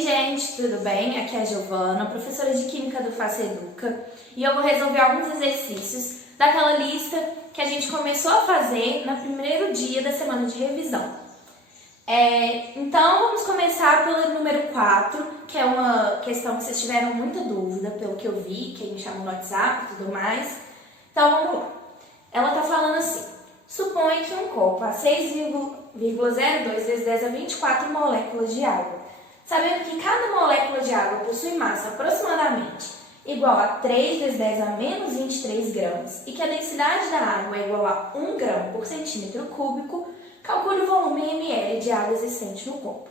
Ei, gente, tudo bem? Aqui é a Giovana, professora de Química do FACEDUCA, e eu vou resolver alguns exercícios daquela lista que a gente começou a fazer no primeiro dia da semana de revisão. Então, vamos começar pelo número 4, que é uma questão que vocês tiveram muita dúvida, pelo que eu vi, quem me chamou no WhatsApp e tudo mais. Então, vamos lá. Ela está falando assim: suponha que um copo a 6,02 vezes 10 a 24 moléculas de água. Sabendo que cada molécula de água possui massa aproximadamente igual a 3 vezes 10 a menos 23 gramas e que a densidade da água é igual a 1 grama por centímetro cúbico, calcule o volume em ml de água existente no copo.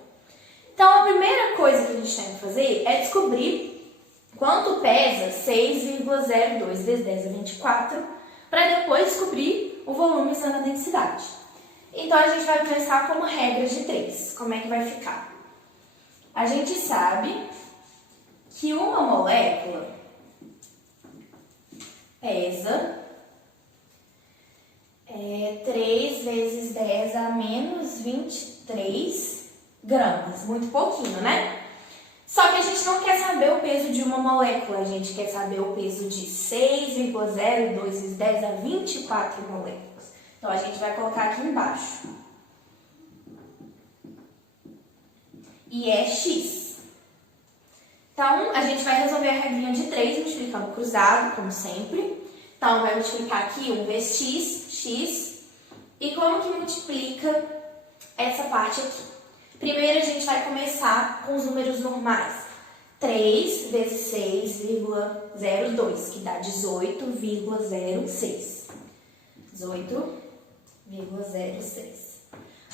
Então, a primeira coisa que a gente tem que fazer é descobrir quanto pesa 6,02 vezes 10 a 24, para depois descobrir o volume usando a densidade. Então, a gente vai começar como regra de 3. Como é que vai ficar? A gente sabe que uma molécula pesa 3 vezes 10 a menos 23 gramas. Muito pouquinho, né? Só que a gente não quer saber o peso de uma molécula, a gente quer saber o peso de 6,02 vezes 10 a 24 moléculas. Então, a gente vai colocar aqui embaixo. E é x. Então, a gente vai resolver a regrinha de 3 multiplicando cruzado, como sempre. Então, vai multiplicar aqui 1 vezes x. E como que multiplica essa parte aqui? Primeiro, a gente vai começar com os números normais. 3 vezes 6,02, que dá 18,06. 18,06.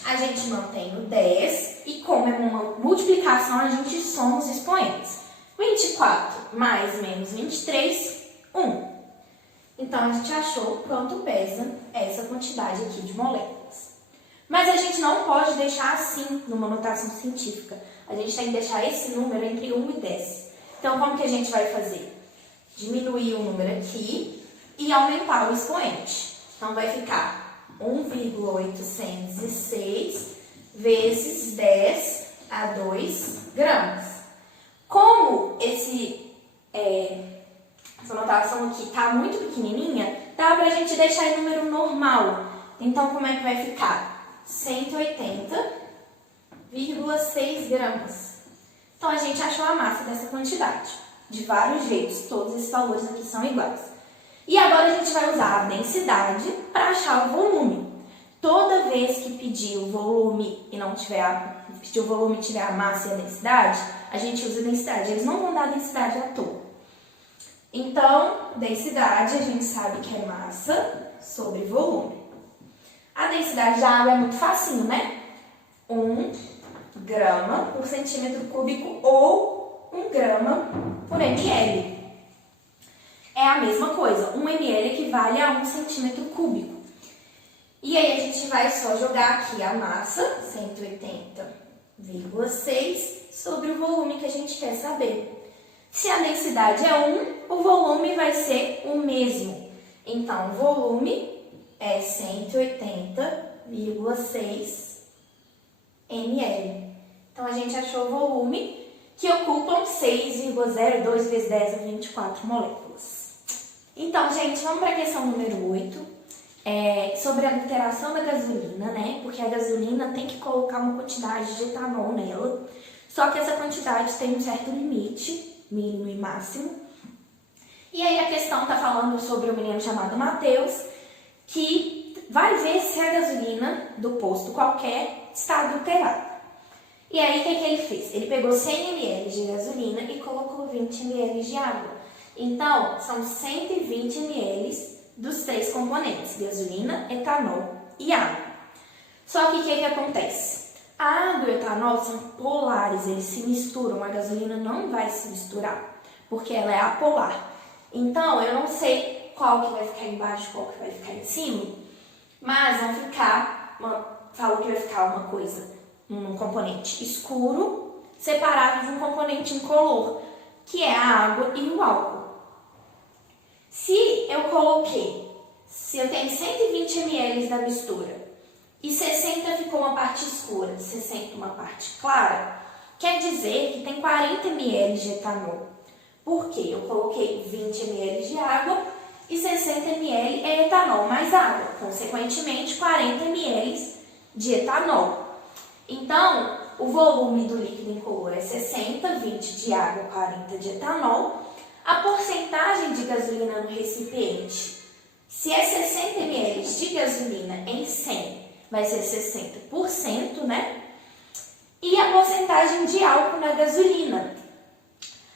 A gente mantém o 10 e, como é uma multiplicação, a gente soma os expoentes. 24 mais menos 23, 1. Então, a gente achou quanto pesa essa quantidade aqui de moléculas. Mas a gente não pode deixar assim numa notação científica. A gente tem que deixar esse número entre 1 e 10. Então, como que a gente vai fazer? Diminuir o número aqui e aumentar o expoente. Então, vai ficar 1,806 vezes 10 a 2 gramas. Como essa notação aqui está muito pequenininha, dá para a gente deixar em número normal. Então, como é que vai ficar? 180,6 gramas. Então, a gente achou a massa dessa quantidade. De vários jeitos, todos esses valores aqui são iguais. E agora a gente vai usar a densidade para achar o volume. Toda vez que pedir o volume e não tiver pedir o volume e tiver a massa e a densidade, a gente usa a densidade. Eles não vão dar a densidade à toa. Então, densidade a gente sabe que é massa sobre volume. A densidade da água é muito facinho, né? 1 grama por centímetro cúbico ou 1 grama por ml. É a mesma coisa, 1 ml equivale a 1 centímetro cúbico. E aí a gente vai só jogar aqui a massa, 180,6, sobre o volume que a gente quer saber. Se a densidade é 1, o volume vai ser o mesmo. Então, o volume é 180,6 ml. Então, a gente achou o volume que ocupam 6,02 vezes 10 a 24 moléculas. Então, gente, vamos para a questão número 8. Sobre a adulteração da gasolina, né? Porque a gasolina tem que colocar uma quantidade de etanol nela. Só que essa quantidade tem um certo limite, mínimo e máximo. E aí a questão está falando sobre um menino chamado Matheus, que vai ver se a gasolina do posto qualquer está adulterada. E aí, o que ele fez? Ele pegou 100 ml de gasolina e colocou 20 ml de água. Então, são 120 ml dos 3 componentes, gasolina, etanol e água. Só que o que acontece? A água e o etanol são polares, eles se misturam, a gasolina não vai se misturar, porque ela é apolar. Então, eu não sei qual que vai ficar embaixo, qual que vai ficar em cima, mas falou que vai ficar uma coisa, um componente escuro, separado de um componente incolor, que é a água e o álcool. Se eu tenho 120 ml da mistura e 60 ficou uma parte escura, 60 uma parte clara, quer dizer que tem 40 ml de etanol. Por quê? Eu coloquei 20 ml de água e 60 ml é etanol mais água, consequentemente 40 ml de etanol. Então, o volume do líquido incolor é 60, 20 de água, 40 de etanol. A porcentagem de gasolina no recipiente, se é 60 ml de gasolina em 100, vai ser 60%, né? E a porcentagem de álcool na gasolina.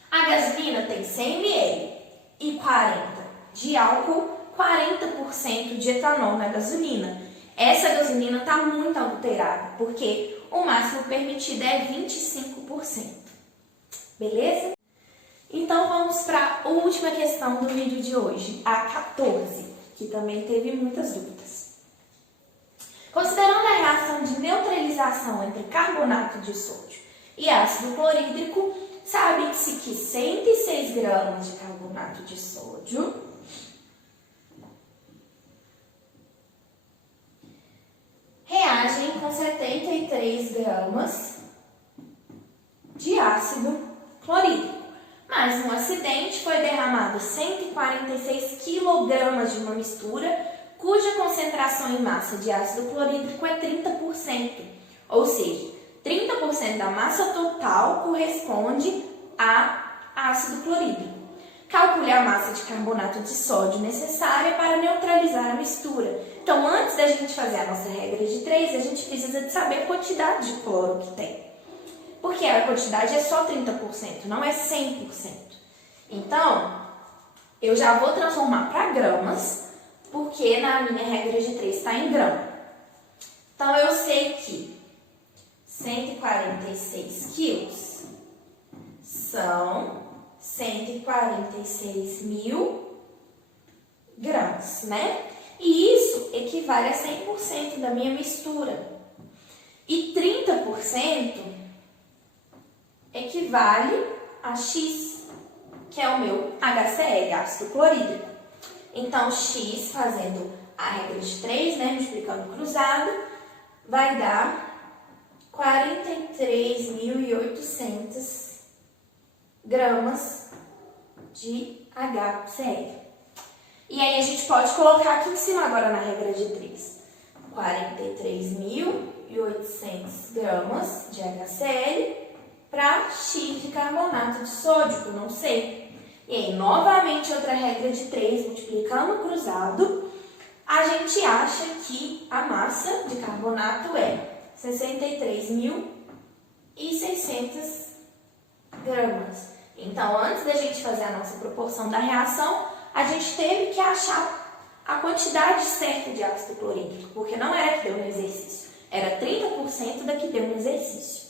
A gasolina tem 100 ml e 40 de álcool, 40% de etanol na gasolina. Essa gasolina está muito adulterada, porque o máximo permitido é 25%. Beleza? Então vamos para a última questão do vídeo de hoje, a 14, que também teve muitas dúvidas. Considerando a reação de neutralização entre carbonato de sódio e ácido clorídrico, sabe-se que 106 gramas de carbonato de sódio reagem com 73 gramas de ácido clorídrico. Mas no acidente foi derramado 146 kg de uma mistura cuja concentração em massa de ácido clorídrico é 30%, ou seja, 30% da massa total corresponde a ácido clorídrico. Calcule a massa de carbonato de sódio necessária para neutralizar a mistura. Então, antes da gente fazer a nossa regra de 3, a gente precisa de saber a quantidade de cloro que tem. Porque a quantidade é só 30%, não é 100%. Então, eu já vou transformar para gramas, porque na minha regra de 3 está em grama. Então, eu sei que 146 quilos são 146 mil gramas, né? E isso equivale a 100% da minha mistura. E 30% equivale a X, que é o meu HCl, ácido clorídrico. Então, X, fazendo a regra de 3, né, multiplicando cruzado, vai dar 43.800 gramas de HCl. E aí, a gente pode colocar aqui em cima agora na regra de 3. 43.800 gramas de HCl para X de carbonato de sódio, que eu não sei. E aí, novamente, outra regra de 3, multiplicando cruzado, a gente acha que a massa de carbonato é 63.600 gramas. Então, antes da gente fazer a nossa proporção da reação, a gente teve que achar a quantidade certa de ácido clorídrico, porque não era que deu no exercício, era 30% da que deu no exercício.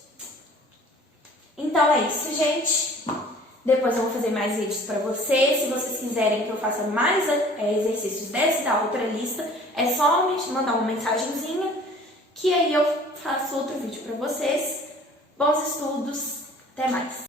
Então é isso, gente. Depois eu vou fazer mais vídeos para vocês. Se vocês quiserem que eu faça mais exercícios desse da outra lista, é só me mandar uma mensagenzinha, que aí eu faço outro vídeo para vocês. Bons estudos, até mais!